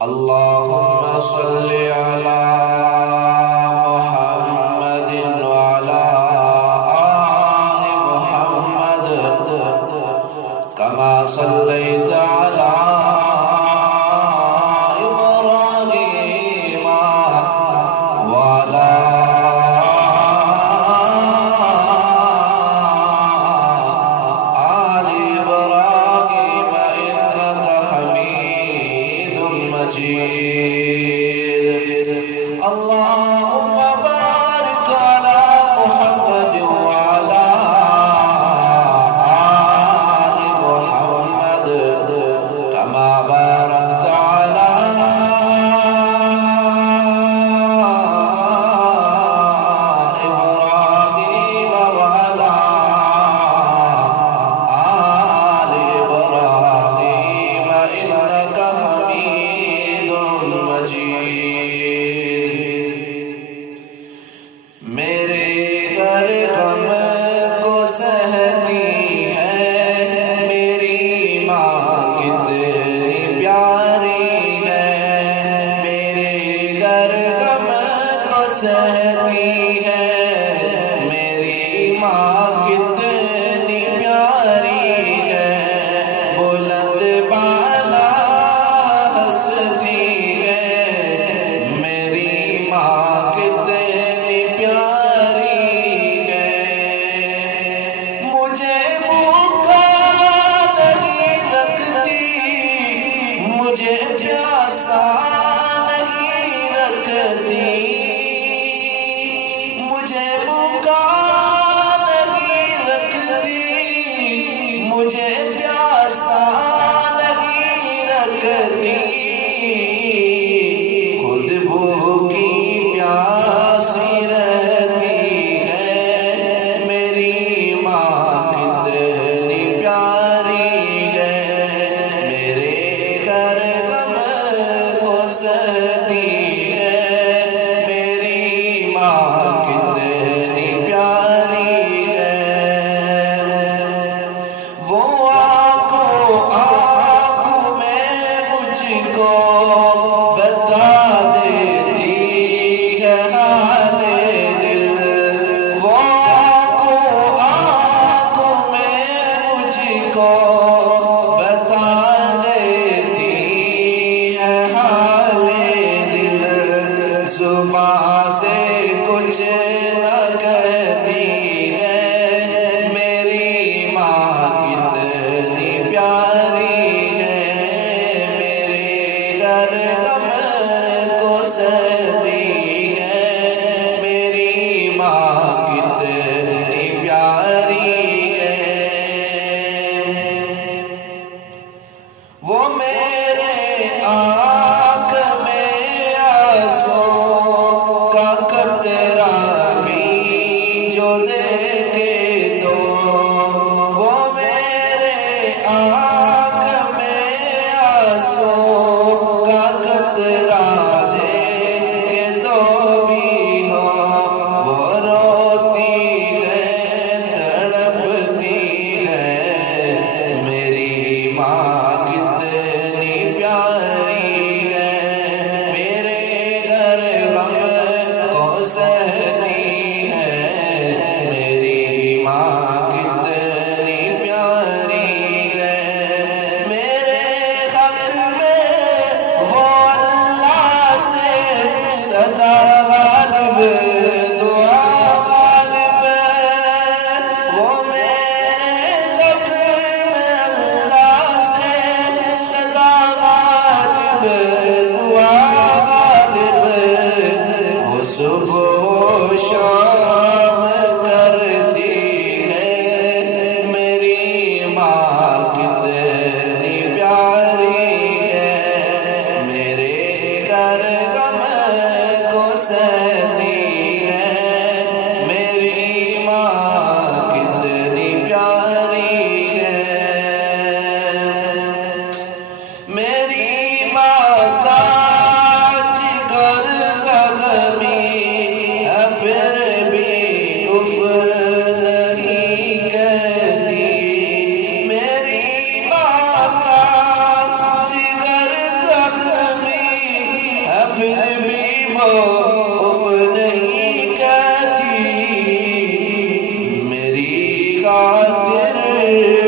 اللهم صل على محمد وعلى آل محمد كما صليت على إبراهيم وعلى آل إبراهيم إنك حميد مجيد. اللهم بارك على محمد وعلى آل محمد كما باركت على إبراهيم وعلى آل إبراهيم إنك حميد مجيد. میرے ہر غم کو سہتی ہے میری ماں کتنی پیاری ہے. میرے ہر غم کو سہتی ہے میری ماں کتنی پیاری ہے. بلند بالا ہنستی ہے میری ماں کتنی پیاری ہے. مجھے بھوکا نہیں رکھتی مجھے پیاسا نہیں رکھتی. مجھے بھوکا نہیں رکھتی مجھے پیاسا نہیں رکھتی. خود بھوکی پیاسی رہتی ہے میری ماں کتنی پیاری ہے. میرے ہر غم کو سہتی ہے میری ماں کتنی پیاری ہے. وہ آنکھوں میں مجھ کو بتا دیتی ہے حال دل. وہ آنکھوں میں مجھ کو بتا دیتی ہے حال دل. زبان سے کچھ نہ کہتی ہے میری ماں کتنی پیاری ہے. میرے ہر غم کو سہتی ہے میری ماں کتنی پیاری ہے. وہ میرے آنکھ میں آنسوں کا قطرہ بھی جو دیکھے تو. وہ میرے آنکھ میں آنسوں کا قطرہ دیکھے تو بھی ہو. وہ روتی ہے تڑپتی ہے میری ماں کتنی پیاری ہے. خاطر